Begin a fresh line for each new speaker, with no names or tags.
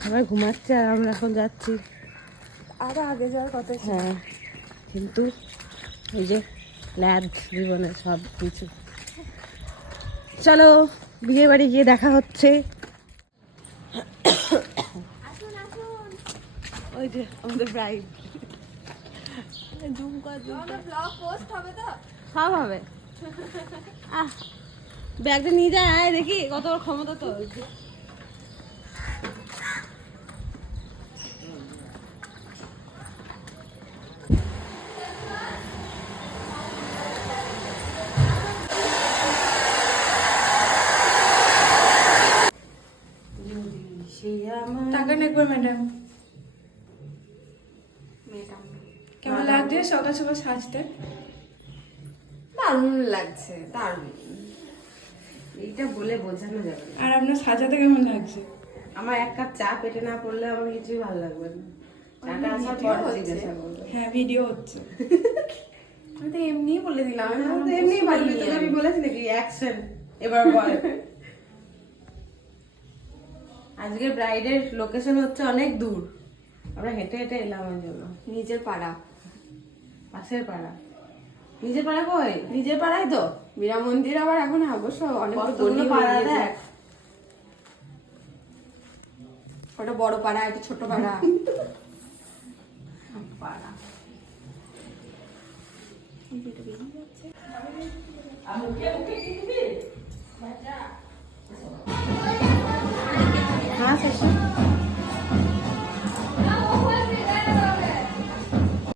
সবাই ঘুমাচ্ছে আর আমরা এখন যাচ্ছি।
আরও আগে যাওয়ার কথা
হ্যাঁ কিন্তু এই যে ল্যাদ জীবনে সব কিছু। চলো বিয়ে বাড়ি গিয়ে দেখা হচ্ছে। ওই যে আমাদের ব্রাইড জুম কর জুম
ব্লগ পোস্ট হবে তো
সব হবে। আহ ব্যাগটা নিয়ে যায় আয় দেখি কত বড় ক্ষমতা তো
টাকা একবার ম্যাডাম কেমন লাগছে? সকাল সকাল সাজতে?
দারুণ লাগছে দারুণ। এইটা বলে বোঝানো যাবে না।
আর আপনার সাজাতে কেমন লাগছে?
আমার এক কাপ চা পেটে না পড়লে আমার কিছুই ভালো লাগবে না। চাটা আসার পর জিজ্ঞাসা করবে।
হ্যাঁ ভিডিও হচ্ছে।
আমি তো এমনিই বলে দিলাম আমি
তোকে। বলেছি নাকি অ্যাকশন এবার বল। আজকে ব্রাইডের লোকেশন হচ্ছে অনেক দূর। আমরা হেঁটে হেঁটে এলাম ওই জন্য।
নিজের পাড়া।
পাশের পাড়া। নিজের পাড়া কই?
নিজের পাড়ায় তো। বীরা মন্দির আবার এখন অবশ্য অনেক
কতগুলো পাড়া দেখ।
ওটা বড় পাড়া এটা ছোট পাড়া।
পাড়া। হ্যাঁ শশী